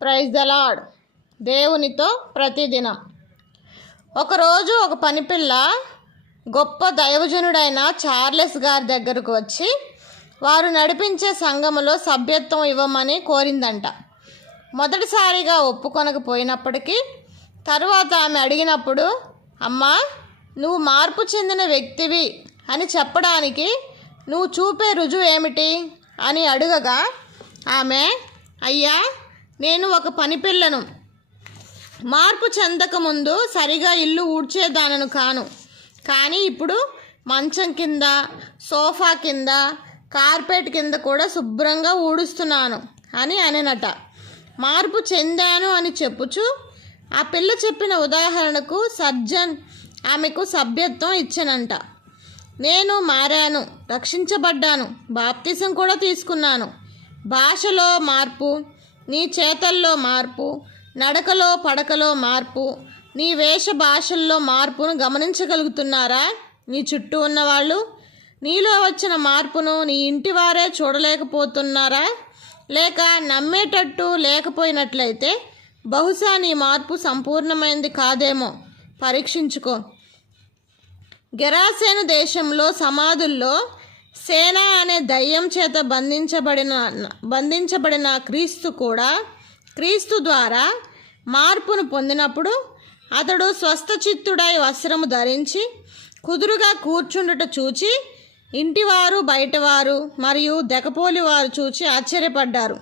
Praise the Lord దేవునితో ప్రతిదినం. ఒకరోజు ఒక పనిపిల్ల గొప్ప దైవజనుడైన చార్లెస్ గారి దగ్గరకు వచ్చి వారు నడిపించే సంఘములో సభ్యత్వం ఇవ్వమని కోరిందంట. మొదటిసారిగా ఒప్పుకొనకపోయినప్పటికీ తరువాత ఆమె అడిగినప్పుడు అమ్మా నువ్వు మార్పు చెందిన వ్యక్తివి అని చెప్పడానికి నువ్వు చూపే రుజువు ఏమిటి? అని అడగగా ఆమె అయ్యా నేను ఒక పనిపిల్లను మార్పు చెందకముందు సరిగా ఇల్లు ఊడ్చేదానను కాను. కానీ ఇప్పుడు మంచం కింద సోఫా కింద కార్పెట్ కింద కూడా శుభ్రంగా ఊడుస్తున్నాను అని అననట. మార్పు చెందాను అని చెప్పుచు ఆ పిల్ల చెప్పిన ఉదాహరణకు సర్జన్ ఆమెకు సభ్యత్వం ఇచ్చనంట. నేను మారాను రక్షించబడ్డాను బాప్తిసం కూడా తీసుకున్నాను. భాషలో మార్పు నీ చేతల్లో మార్పు నడకలో పడకలో మార్పు నీ వేష భాషల్లో మార్పును గమనించగలుగుతున్నారా? నీ చుట్టూ ఉన్నవాళ్ళు నీలో వచ్చిన మార్పును నీ ఇంటివారే చూడలేకపోతున్నారా? లేక నమ్మేటట్టు లేకపోయినట్లయితే బహుశా నీ మార్పు సంపూర్ణమైనది కాదేమో. పరీక్షించుకో. గెరాసేను దేశంలో సమాధుల్లో సేన అనే దయ్యం చేత బంధించబడిన బంధించబడిన క్రీస్తు కూడా క్రీస్తు ద్వారా మార్పును పొందినప్పుడు అతడు స్వస్థచిత్తుడై వస్త్రము ధరించి కుదురుగా కూర్చుండుట చూచి ఇంటివారు బయటవారు మరియు దెకపోలి వారు చూచి ఆశ్చర్యపడ్డారు.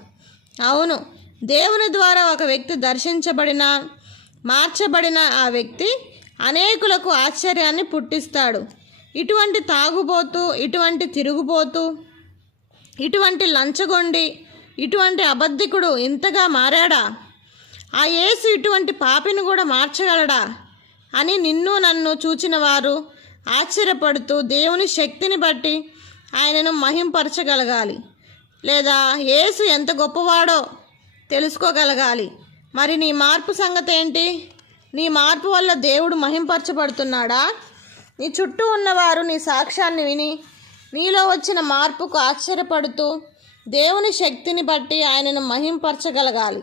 అవును దేవుని ద్వారా ఒక వ్యక్తి దర్శించబడిన మార్చబడిన ఆ వ్యక్తి అనేకులకు ఆశ్చర్యాన్ని పుట్టిస్తాడు. ఇటువంటి తాగుబోతు ఇటువంటి తిరుగుబోతు ఇటువంటి లంచగొండి ఇటువంటి అబద్ధికుడు ఇంతగా మారాడా? ఆ యేసు ఇటువంటి పాపిని కూడా మార్చగలడా? అని నిన్ను నన్ను చూచిన వారు ఆశ్చర్యపడుతూ దేవుని శక్తిని బట్టి ఆయనను మహింపరచగలగాలి. లేదా యేసు ఎంత గొప్పవాడో తెలుసుకోగలగాలి. మరి నీ మార్పు సంగతి ఏంటి నీ మార్పు వల్ల దేవుడు మహింపరచబడుతున్నాడా? నీ చుట్టూ ఉన్నవారు నీ సాక్ష్యాన్ని విని నీలో వచ్చిన మార్పుకు ఆశ్చర్యపడుతూ దేవుని శక్తిని బట్టి ఆయనను మహింపరచగలగాలి.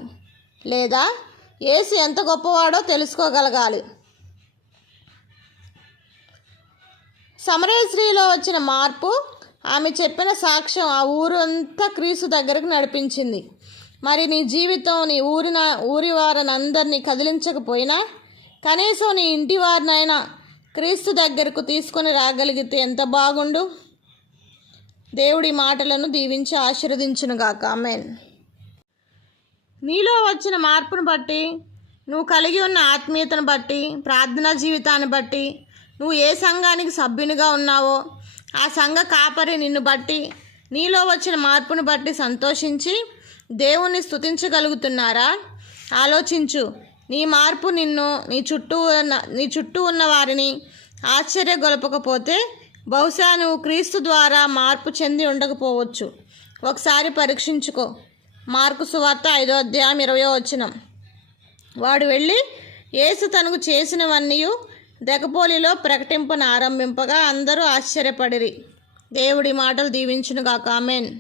లేదా ఏసు ఎంత గొప్పవాడో తెలుసుకోగలగాలి. సమరేశ్రీలో వచ్చిన మార్పు ఆమె చెప్పిన సాక్ష్యం ఆ ఊరంతా క్రీసు క్రీస్తు దగ్గరకు నడిపించింది. మరి నీ జీవితం నీ ఊరిన ఊరి వారిని అందరినీ కదిలించకపోయినా కనీసం నీ ఇంటి వారినైనా క్రీస్తు దగ్గరకు తీసుకొని రాగలిగితే ఎంత బాగుండు? దేవుడి మాటలను దీవించి ఆశీర్వదించునుగాక ఆమెన్. నీలో వచ్చిన మార్పును బట్టి నువ్వు కలిగి ఉన్న ఆత్మీయతను బట్టి ప్రార్థనా జీవితాన్ని బట్టి నువ్వు ఏ సంఘానికి సభ్యునిగా ఉన్నావో ఆ సంఘ కాపరి నిన్ను బట్టి నీలో వచ్చిన మార్పును బట్టి సంతోషించి దేవుణ్ణి స్తుతించగలుగుతున్నారా? ఆలోచించు. నీ మార్పు నిన్ను నీ చుట్టూ ఉన్న నీ చుట్టూ ఉన్న వారిని ఆశ్చర్యగొలపకపోతే బహుశా నువ్వు క్రీస్తు ద్వారా మార్పు చెంది ఉండకపోవచ్చు. ఒకసారి పరీక్షించుకో. మార్కు సువార్త ఐదో అధ్యాయం ఇరవయో వచనం. వాడు వెళ్ళి యేసు తనకు చేసినవన్నీ దెకపోలిలో ప్రకటింపను ఆరంభింపగా అందరూ ఆశ్చర్యపడిరి. దేవుడి మాటలు దీవించునుగా కామెన్